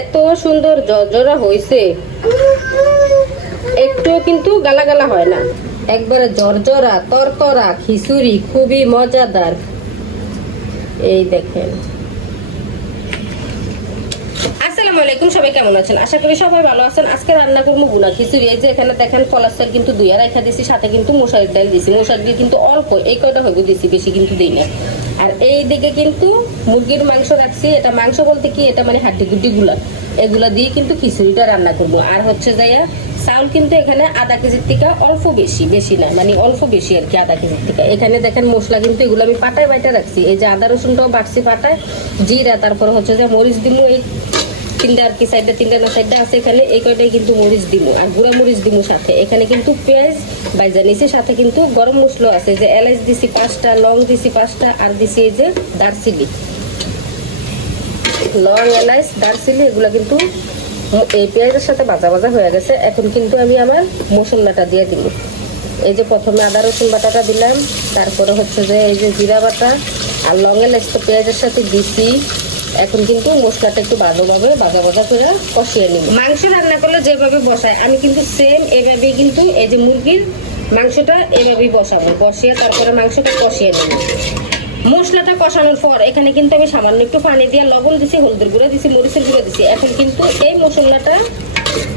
এত সুন্দর জর্জরা হয়েছে একটু কিন্তু গালা গালা হয় না। একবারে জর্জরা, তরতরা, খিচুড়ি খুবই মজাদার। এই দেখেন। আসসালামু আলাইকুম, সবাই কেমন আছেন? আশা করি সবাই ভালো আছেন। আজকে রান্না করব বুনা খিচুড়ি। এই যে এখানে দেখেন কলাস্টার কিন্তু দুইয়া রেখা দিছি, সাথে কিন্তু মশারির ডাল দিছি। মশার কিন্তু অল্প, এই কয়টা হইব দিছি, বেশি কিন্তু দিই না আর এই দিকে কিন্তু মুরগির মাংস রাখছি। এটা মাংস বলতে কি? এটা মানে হাড্ডি গুড্ডি গুলা। এগুলা দিয়ে কিন্তু খিচুড়িটা রান্না করব। আর হচ্ছে যাইয়া চাউল কিন্তু এখানে আধা কেজির থেকে অল্প বেশি বেশি না মানে অল্প বেশি আর কি, আধা কেজির থেকে। এখানে দেখেন মশলা কিন্তু এগুলো আমি পাটায় বাইটা রাখছি। এই যে আদা রসুনটাও বাড়ছি পাটায়, জিরা, তারপর হচ্ছে যে মরিচ দিমু এই তিনটা আর কি সাইডটা তিনটা না সাইডটা আছে এখানে এই কয়টাই কিন্তু মরিচ দিমু। আর গুঁড়া মরিচ দিমু সাথে। এখানে কিন্তু পেঁয়াজ বাইজা নিছি, সাথে কিন্তু গরম মশলা আছে। যে এলাচ দিছি পাঁচটা, লং দিছি পাঁচটা, আর দিছি এই যে দারচিনি। লং এলাচ দারচিনি, এগুলো কিন্তু এই পেঁয়াজের সাথে ভাজা ভাজা হয়ে গেছে। এখন কিন্তু আমি আমার মশলাটা দিয়ে দিব এই যে প্রথমে আদা, রসুন বাটাটা দিলাম। তারপরে হচ্ছে যে এই যে জিরা বাটা। আর লং এলাচ তো পেঁয়াজের সাথে দিছি। এখন কিন্তু মশলাটা একটু ভালোভাবে ভাজা ভাজা করে কষিয়ে নিব। মাংস রান্না করলে যেভাবে বসায়, আমি কিন্তু সেম এভাবেই কিন্তু এই যে মুরগির মাংসটা এভাবেই বসাবো। বসিয়ে তারপরে মাংসটা কষিয়ে নেব। মশলাটা কষানোর পর এখানে কিন্তু আমি সামান্য একটু পানি দিয়ে লবণ দিছি, হলদের গুঁড়ো দিছি, মরিচের গুঁড়ো দিছি। এখন কিন্তু এই মশলাটা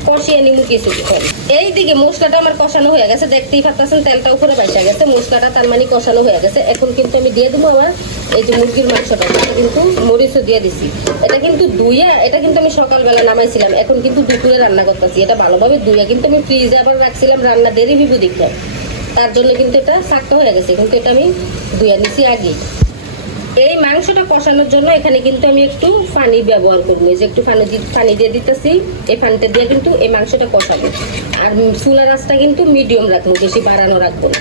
কষিয়ে নিমু কিছুক্ষণ। এই দিকে মশলাটা আমার কষানো হয়ে গেছে, দেখতেই পাচ্ছেন তেলটা উপরে বাইসা গেছে, মশলাটা তার মানে কষানো হয়ে গেছে। এখন কিন্তু আমি দিয়ে দেবো আমার এই যে মুরগির মাংসটা, এটা কিন্তু মরিচও দিয়ে দিছি। এটা কিন্তু দুইয়া এটা কিন্তু আমি সকালবেলা নামাইছিলাম, এখন কিন্তু দুপুরে রান্না করতেছি। এটা ভালোভাবে দুইয়া কিন্তু আমি ফ্রিজে আবার রাখছিলাম, রান্না দেরি ভিবু দেখে। তার জন্য কিন্তু এটা শাক্ত হয়ে গেছে, কিন্তু এটা আমি দুইয়া নিছি আগে এই মাংসটা কষানোর জন্য এখানে কিন্তু আমি একটু পানি ব্যবহার করব। যে একটু পানি পানি দিয়ে দিতেছি, এই পানিটা দিয়ে কিন্তু এই মাংসটা কষাবো। আর চুলা রাসটা কিন্তু মিডিয়াম রাখব, বেশি বাড়ানো রাখব না।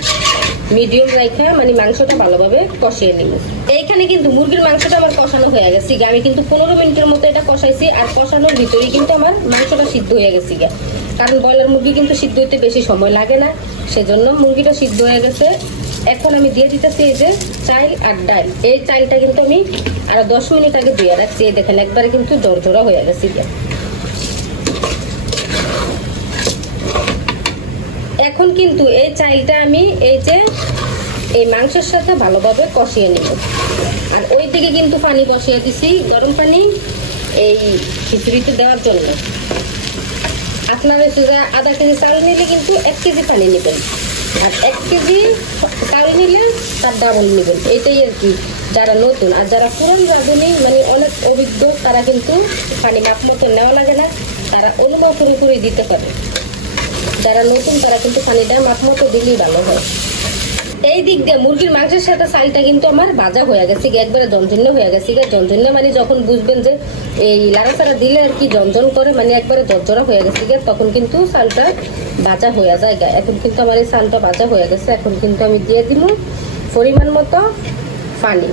মিডিয়াম রাখা মানে মাংসটা ভালোভাবে কষিয়ে নিব এইখানে কিন্তু মুরগির মাংসটা আমার কষানো হয়ে গেছে গিয়ে। আমি কিন্তু পনেরো মিনিটের মতো এটা কষাইছি আর কষানোর ভিতরেই কিন্তু আমার মাংসটা সিদ্ধ হয়ে গেছে গিয়া। কারণ ব্রয়লার মুরগি কিন্তু সিদ্ধ হইতে বেশি সময় লাগে না, সেজন্য মুরগিটা সিদ্ধ হয়ে গেছে এখন আমি দিয়ে দিতেছি এই যে চাইল আর ডাল এই চাইলটা কিন্তু আমি আরও দশ মিনিট আগে দিয়ে রাখছি এই দেখেন, একবারে কিন্তু জর্জরা হয়ে গেছে গিয়া। এখন কিন্তু এই চাইলটা আমি এই যে এই মাংসের সাথে ভালোভাবে কষিয়ে নেব। আর ওই দিকে কিন্তু পানি বসিয়ে দিছি, গরম পানি এই খিচুড়িতে দেওয়ার জন্য। আপনারা সোজা আধা কেজি চাল নিলে কিন্তু এক কেজি পানি নেবেন। আর এক কেজি চাল নিলে তার ডাবল নেবেন। এটাই আর কি, যারা নতুন আর যারা পুরান রাঁধুনি মানে অনেক অভিজ্ঞ, তারা কিন্তু পানি মাপ মতো নেওয়া লাগে না, তারা অনুভব করে করে দিতে পারে। যারা নতুন, তারা কিন্তু পানিটা মাপ মতো দিলেই ভালো হয়। এই দিক দিয়ে মুরগির মাংসের সাথে চালটা কিন্তু আমার ভাজা হয়ে গেছে একবারে জনজন্য হয়ে গেছে জনজন্য মানে যখন বুঝবেন যে এই লাড়াচাড়া দিলে আর কি জনজন করে মানে একবারে জর্জরা হয়ে গেছে তখন কিন্তু চালটা ভাজা হয়ে যায় এখন কিন্তু আমার এই চালটা ভাজা হয়ে গেছে। এখন কিন্তু আমি দিয়ে দিব পরিমাণ মতো পানি।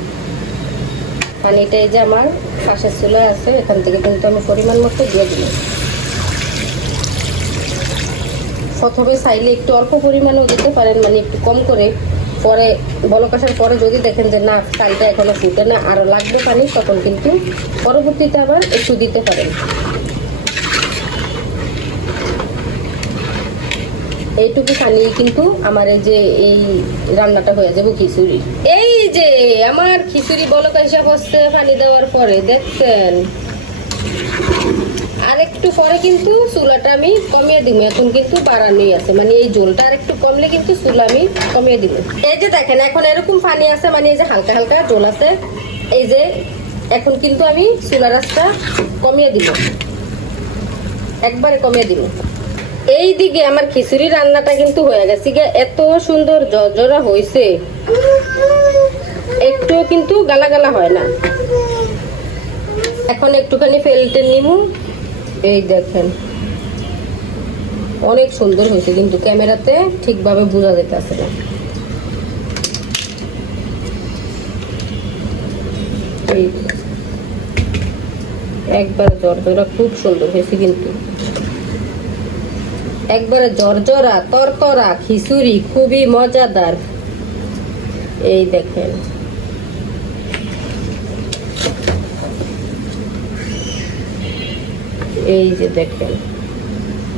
পানিটা এই যে আমার পাশের চুলায় আছে এখান থেকে কিন্তু আমি পরিমাণ মতো দিয়ে দিলাম প্রথমে চাইলে একটু অল্প পরিমাণেও দিতে পারেন মানে একটু কম করে। পরে বলক পরে যদি দেখেন যে, না, চালটা এখনও ফুটে না আরও লাগবে পানি, তখন কিন্তু পরবর্তীতে আবার একটু দিতে পারেন। এইটুকু পানি কিন্তু আমার এই যে, এই রান্নাটা হয়ে যাবে খিচুড়ি। এই যে, আমার খিচুড়ি বলক বসছে পানি দেওয়ার পরে দেখছেন। আর একটু পরে কিন্তু চুলাটা আমি কমিয়ে দিব। এখন কিন্তু বাড়ানোই আছে। মানে এই জলটা আর একটু কমলে কিন্তু চুলা আমি কমিয়ে দিব। এই যে দেখেন, এখন এরকম পানি আছে মানে এই যে হালকা হালকা জল আছে। এই যে এখন কিন্তু আমি চুলা রাসটা কমিয়ে দিব। একবারে কমিয়ে দিব। এই দিকে আমার খিচুড়ি রান্নাটা কিন্তু হয়ে গেছে গিয়ে, এত সুন্দর জর্জরা হয়েছে একটু কিন্তু গালা গালা হয় না। এখন একটুখানি ফেলতে নিমু। এই দেখেন। অনেক সুন্দর হয়েছে, কিন্তু ক্যামেরাতে ঠিকভাবে বোঝা যেতেছে না। একবারে জর্জরা খুব সুন্দর হয়েছে কিন্তু। একবারে জর্জরা তরতরা, খিচুড়ি, খুবই মজাদার। এই দেখেন। এই যে দেখেন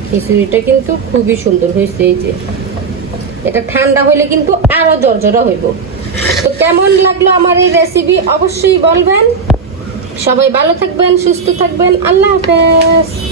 খিচুড়িটা কিন্তু খুবই সুন্দর হয়েছে, এই যে। এটা ঠান্ডা হইলে কিন্তু আরও জর্জরা হইব। তো কেমন লাগল আমার এই রেসিপি অবশ্যই বলবেন। সবাই ভালো থাকবেন, সুস্থ থাকবেন। আল্লাহ হাফেজ।